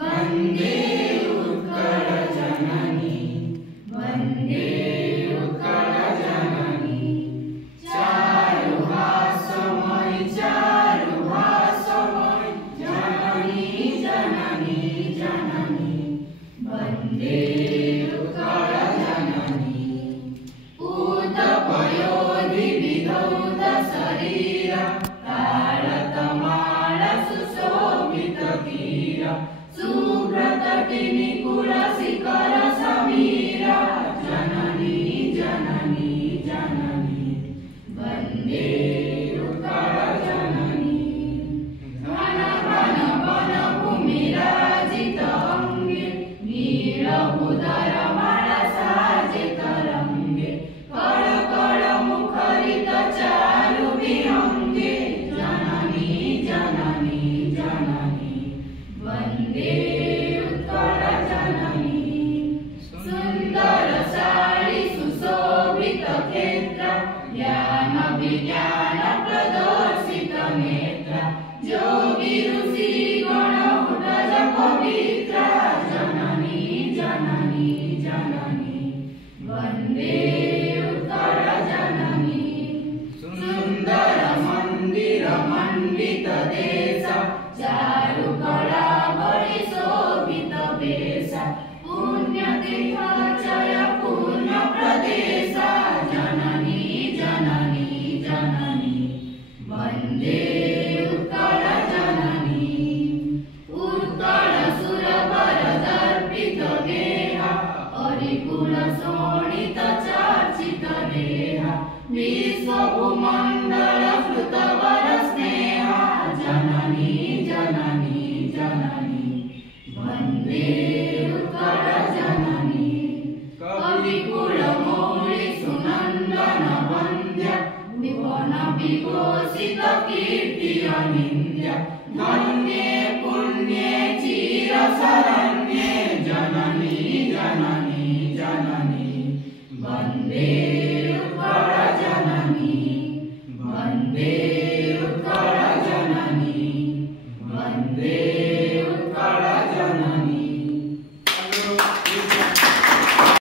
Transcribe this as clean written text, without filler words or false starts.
वन्दे उत्कल जननी वन्दे उत्कल जननी चारुहासमयि जननी जननी जननी वन्दे उत्कल जननी ऊतपयोधि विधौत शरीर तारतमाल सुशोभित तीर सुब्रत किनिकुल शिखर समीर जननी जननी जननी वन्दे उत्कल जननी घन घन वन भूमिराजित अङ्गे नीलभूधर माळ साजित रङ्गे कळ कळ मुखरित चारु विहङ्गे जननी जननी जननी वन्दे उत्कल जननी सुन्दर साळि सुशोभित क्षेत्र ज्ञान विज्ञान प्रदर्शित नेत्र योगी ऋषि गण उटज पवित्र जननी जननी जननी वन्दे उत्कल जननी सुन्दर मन्दिर मण्डित देश चारु कला बलि शोभित वेश पुण्यतीर्थचय पुण्य प्रदेश जननी जननी जननी वन्दे उत्कल जननी उत्कल सुरवर दर्पित देह हरिकुल शोणित चर्चित देह विश्वभूमण्डल श्रुतवर स्नेह जननी जननी जननी वन्दे उत्कल जननी कविकुल मौळि सुनन्दन वन्द्य विपन विभूषित कीर्ति अनिन्द्य